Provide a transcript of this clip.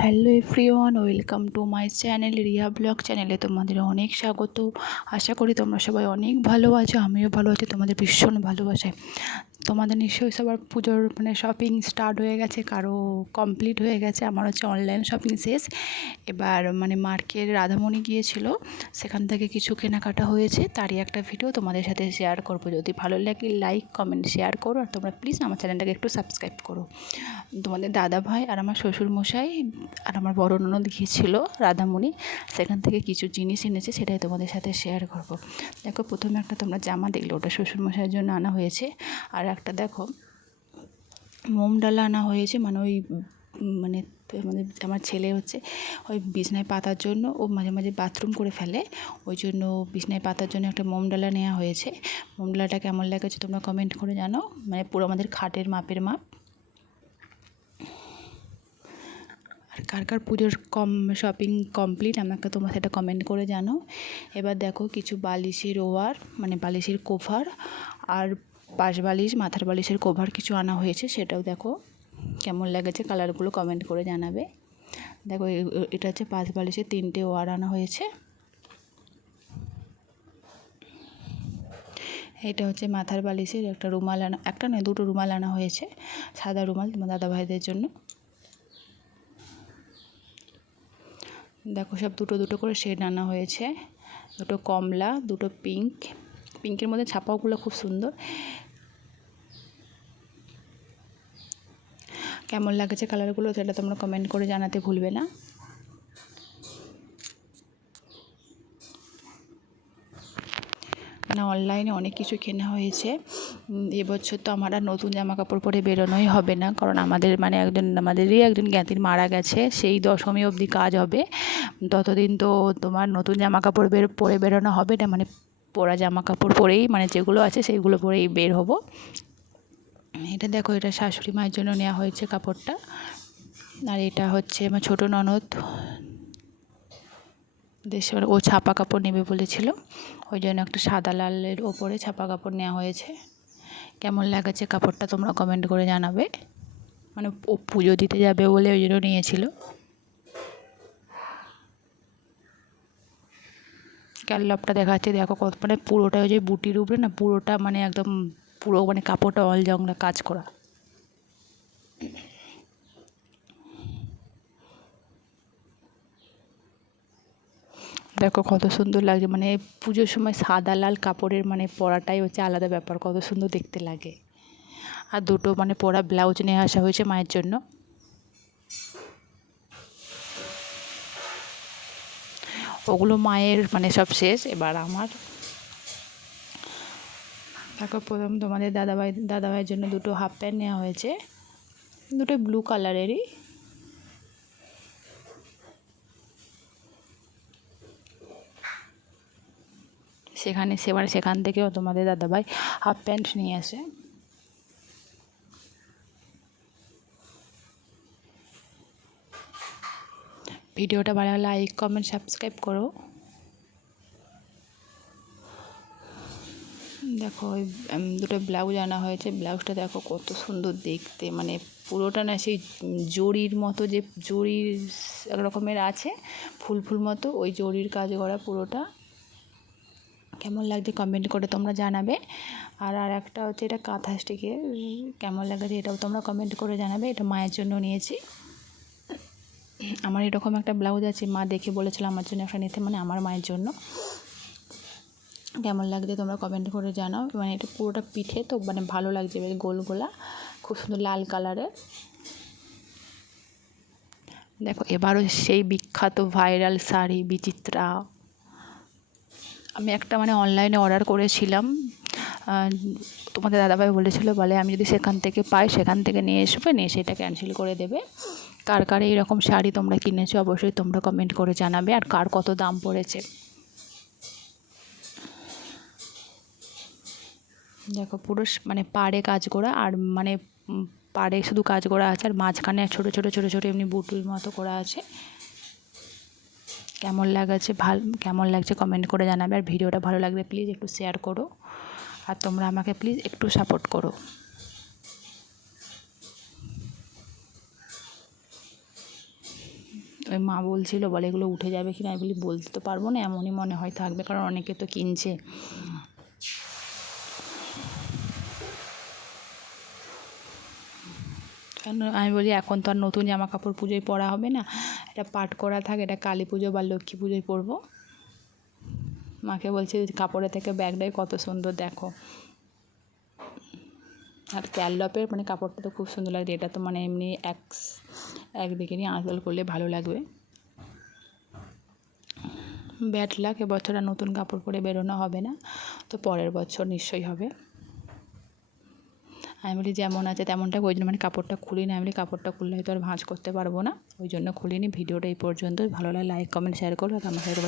Hello everyone welcome to my channel Riya vlog চ্যানেলে তোমাদের অনেক স্বাগত। আশা করি তোমরা সবাই অনেক ভালো আছো, আমিও ভালো আছি, তোমাদের ভীষণ ভালোবাসায়। তোমাদের নিশ্চয়ই সবার পুজোর মানে শপিং স্টার্ট হয়ে গেছে, কারও কমপ্লিট হয়ে গেছে, আমার হচ্ছে অনলাইন শপিং শেষ। এবার মানে মার্কেট রাধামণি গিয়েছিল, সেখান থেকে কিছু কেনাকাটা হয়েছে, তারই একটা ভিডিও তোমাদের সাথে শেয়ার করব। যদি ভালো লাগে লাইক কমেন্ট শেয়ার করো, আর তোমরা প্লিজ আমার চ্যানেলটাকে একটু সাবস্ক্রাইব করো। তোমাদের দাদা ভাই আর আমার শ্বশুর মশাই আর আমার বড় ননদ গিয়েছিল রাধামণি, সেখান থেকে কিছু জিনিস এনেছে, সেটাই তোমাদের সাথে শেয়ার করব। দেখো, প্রথমে একটা তোমরা জামা দেখলে, ওটা শ্বশুরমশাইয়ের জন্য আনা হয়েছে, আর একটা দেখো, মোম ডালা আনা হয়েছে মানে ওই মানে মানে আমার ছেলে হচ্ছে ওই বিছনায় পাতার জন্য, ও মাঝে মাঝে বাথরুম করে ফেলে, ওই জন্য বিছনায় পাতার জন্য একটা মোম ডালা নেওয়া হয়েছে। মোম ডালাটা কেমন লেগেছে তোমরা কমেন্ট করে জানো মানে পুরো আমাদের খাটের মাপের মাপ। আর কার কার পুজোর কম শপিং কমপ্লিট আমাকে তোমরা সেটা কমেন্ট করে জানো এবার দেখো কিছু বালিশের ওয়ার মানে বালিশের কোভার আর পাশ বালিশ মাথার বালিশের কভার কিছু আনা হয়েছে, সেটাও দেখো কেমন লেগেছে কালারগুলো কমেন্ট করে জানাবে। দেখো এটা হচ্ছে পাশ বালিশের তিনটে ওয়ার আনা হয়েছে। এটা হচ্ছে মাথার বালিশের একটা রুমাল আনা, একটা নয়, দুটো রুমাল আনা হয়েছে, সাদা রুমাল তোমার দাদা ভাইদের জন্য। দেখো, সব দুটো দুটো করে শেড আনা হয়েছে, দুটো কমলা, দুটো পিঙ্ক পিঙ্কের মধ্যে ছাপাগুলো খুব সুন্দর। কেমন লাগছে কালারগুলো সেটা তোমরা কমেন্ট করে জানাতে ভুলবে না। মানে অনলাইনে অনেক কিছু কেনা হয়েছে। এবছর তো আমার আর নতুন জামা কাপড় পরে বেরোনোই হবে না, কারণ আমাদের মানে একজন, আমাদেরই একজন জ্ঞাতির মারা গেছে, সেই দশমী অবধি কাজ হবে। ততদিন তো তোমার নতুন জামা কাপড় বের, পরে বেরোনো হবে না মানে পরা জামা কাপড় পরেই মানে যেগুলো আছে সেইগুলো পরেই বের হব। এটা দেখো, এটা শাশুড়ি মায়ের জন্য নেওয়া হয়েছে কাপড়টা। আর এটা হচ্ছে আমার ছোটো ননদ। দেশের ও ছাপা কাপড় নেবে বলেছিল। ওই জন্য একটা সাদা লালের ওপরে ছাপা কাপড় নেওয়া হয়েছে। কেমন লাগাচ্ছে কাপড়টা তোমরা কমেন্ট করে জানাবে। মানে ও পুজো দিতে যাবে বলে ওই জন্য নিয়েছিল। ক্যালপটা দেখাচ্ছে, দেখো কত মানে পুরোটা ওই যে বুটির উপরে না, পুরোটা মানে একদম পুরো মানে কাপড়টা অল জংলা কাজ করা। দেখো কত সুন্দর লাগছে মানে পুজোর সময় সাদা লাল কাপড়ের মানে পরাটাই হচ্ছে আলাদা ব্যাপার, কত সুন্দর দেখতে লাগে। আর দুটো মানে পরা ব্লাউজ নিয়ে আসা হয়েছে মায়ের জন্য। ওগুলো মায়ের মানে সব শেষ, এবার আমার দেখো প্রথম তোমাদের দাদাভাই, দাদাভাইয়ের জন্য দুটো হাফ প্যান্ট নেওয়া হয়েছে। দুটো ব্লু কালারেরই সেখানে, সেবার সেখান থেকেও তোমাদের দাদাভাই হাফ প্যান্ট নিয়ে আসে। ভিডিওটা ভালো লাইক কমেন্ট সাবস্ক্রাইব করো। দেখো, ওই দুটো ব্লাউজ আনা হয়েছে। ব্লাউজটা দেখো কত সুন্দর দেখতে। মানে পুরোটা না সেই জরির মতো যে জরির এক রকমের আছে, ফুল ফুল মতো, ওই জরির কাজ করা পুরোটা। কেমন লাগছে কমেন্ট করে তোমরা জানাবে। আর আর একটা হচ্ছে এটা কাঁথা স্টিকের। কেমন লাগছে এটাও তোমরা কমেন্ট করে জানাবে। এটা মায়ের জন্য নিয়েছি। আমার এরকম একটা ব্লাউজ আছে, মা দেখে বলেছিল আমার জন্য একটা নিতে মানে আমার মায়ের জন্য। কেমন লাগছে তোমরা কমেন্ট করে জানাও। মানে এটা পুরোটা পিঠে তো মানে ভালো লাগছে বেশ গোল গোলা, খুব সুন্দর লাল কালারের দেখো, এবারও সেই বিখ্যাত ভাইরাল শাড়ি বিচিত্রা। আমি একটা মানে অনলাইনে অর্ডার করেছিলাম। তোমাদের দাদাভাই বলেছিল, বলে আমি যদি সেখান থেকে পাই, সেখান থেকে নিয়ে আসবে নিয়ে সেটা ক্যান্সেল করে দেবে। কার কার এইরকম শাড়ি তোমরা কিনেছো, অবশ্যই তোমরা কমেন্ট করে জানাবে। আর কার কত দাম পড়েছে? দেখো পুরো মানে পাড়ে কাজ করা আর মানে পাড়ে শুধু কাজ করা আছে আর মাঝখানে ছোটো ছোটো ছোটো ছোটো এমনি বুটুর মতো করা আছে। কেমন লাগাচ্ছে ভালো, কেমন লাগছে কমেন্ট করে জানাবে আর ভিডিওটা ভালো লাগলে প্লিজ একটু শেয়ার করো। আর তোমরা আমাকে প্লিজ একটু সাপোর্ট করো। ওই মা বলছিল, বলে এগুলো উঠে যাবে কি না বলি, বলতে তো পারব না, এমনই মনে হয় থাকবে, কারণ অনেকে তো কিনছে। কারণ আমি বলি, এখন তো আর নতুন জামা কাপড় পুজোয় পরা হবে না। এটা পাট করা থাকে এটা কালী পুজো বা লক্ষ্মী পুজোয় পরবো। মাকে বলছি কাপড়ের থেকে ব্যাগটাই কত সুন্দর দেখো। আর ক্যাললপের মানে কাপড়টা তো খুব সুন্দর লাগছে। এটা তো মানে এমনি এক একদিকে নিয়ে আঁচল করলে ভালো লাগবে। ব্যাড লাক, এবছর আর নতুন কাপড় পরে বেরোনো হবে না। তো পরের বছর নিশ্চয়ই হবে। আমি বলি যেমন আছে তেমনটা ওই জন্য মানে কাপড়টা খুলি না আমি বলি কাপড়টা খুললে হয়তো আর ভাঁজ করতে পারব না। ওই জন্য খুলিনি। ভিডিওটা এই পর্যন্ত ভালো লাগে লাইক কমেন্ট শেয়ার করো। আর আমার সাথে